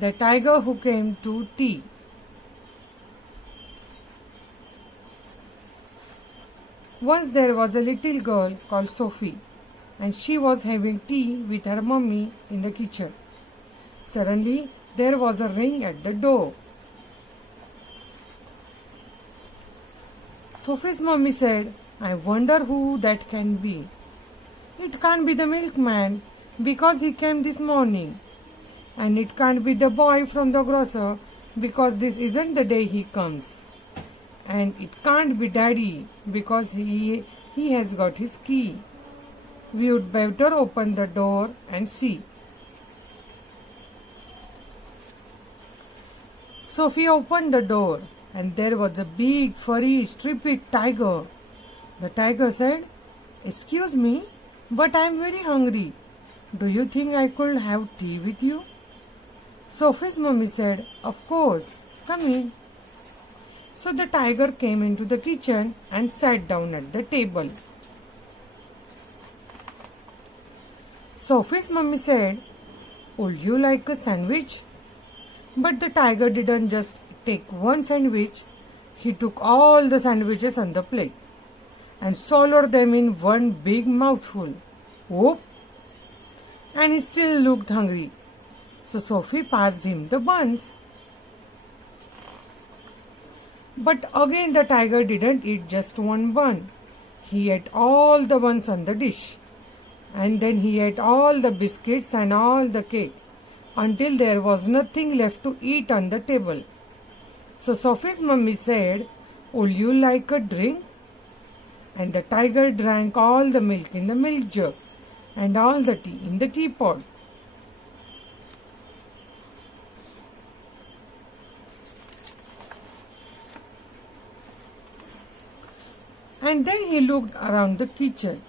The Tiger Who Came to Tea. Once there was a little girl called Sophie, and she was having tea with her mummy in the kitchen. Suddenly, there was a ring at the door. Sophie's mummy said, "I wonder who that can be. It can't be the milkman because he came this morning. And it can't be the boy from the grocer because this isn't the day he comes. And it can't be Daddy because he has got his key. We would better open the door and see." Sophie opened the door and there was a big, furry, striped tiger. The tiger said, "Excuse me, but I am very hungry. Do you think I could have tea with you?" Sophie's mummy said, "Of course, come in." So the tiger came into the kitchen and sat down at the table. Sophie's mummy said, "Would you like a sandwich?" But the tiger didn't just take one sandwich, he took all the sandwiches on the plate and swallowed them in one big mouthful. Whoop! And he still looked hungry. So Sophie passed him the buns. But again the tiger didn't eat just one bun. He ate all the buns on the dish. And then he ate all the biscuits and all the cake until there was nothing left to eat on the table. So Sophie's mummy said, "Would you like a drink?" And the tiger drank all the milk in the milk jug and all the tea in the teapot. And then he looked around the kitchen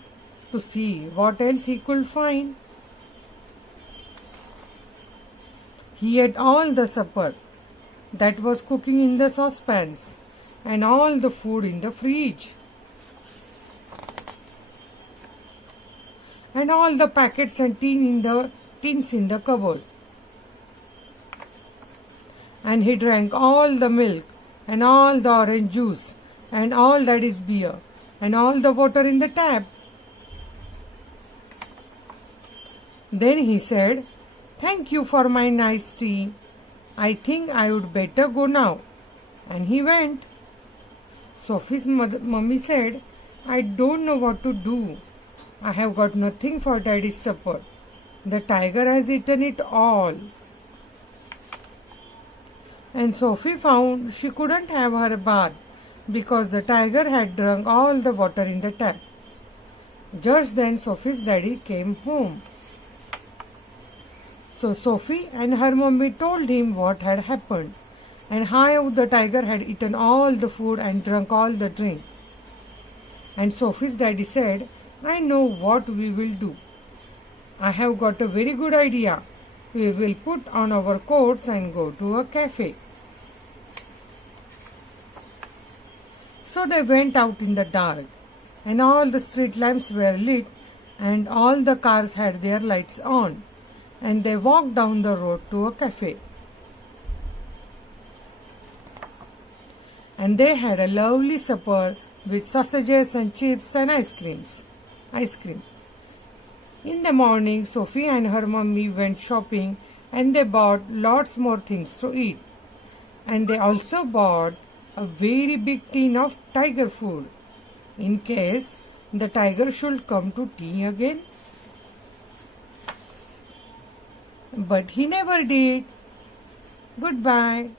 to see what else he could find. He ate all the supper that was cooking in the saucepans and all the food in the fridge and all the packets and tins in the cupboard. And he drank all the milk and all the orange juice and all Daddy's beer and all the water in the tap. Then he said, "Thank you for my nice tea. I think I would better go now." And he went. Sophie's mummy said, "I don't know what to do. I have got nothing for Daddy's supper. The tiger has eaten it all." And Sophie found she couldn't have her bath because the tiger had drunk all the water in the tap. Just then Sophie's daddy came home. So Sophie and her mummy told him what had happened and how the tiger had eaten all the food and drunk all the drink. And Sophie's daddy said, "I know what we will do. I have got a very good idea. We will put on our coats and go to a cafe." So they went out in the dark, and all the street lamps were lit, and all the cars had their lights on, and they walked down the road to a cafe. And they had a lovely supper with sausages and chips and ice cream. In the morning, Sophie and her mummy went shopping, and they bought lots more things to eat. And they also bought a very big tin of tiger food in case the tiger should come to tea again. But he never did. Goodbye.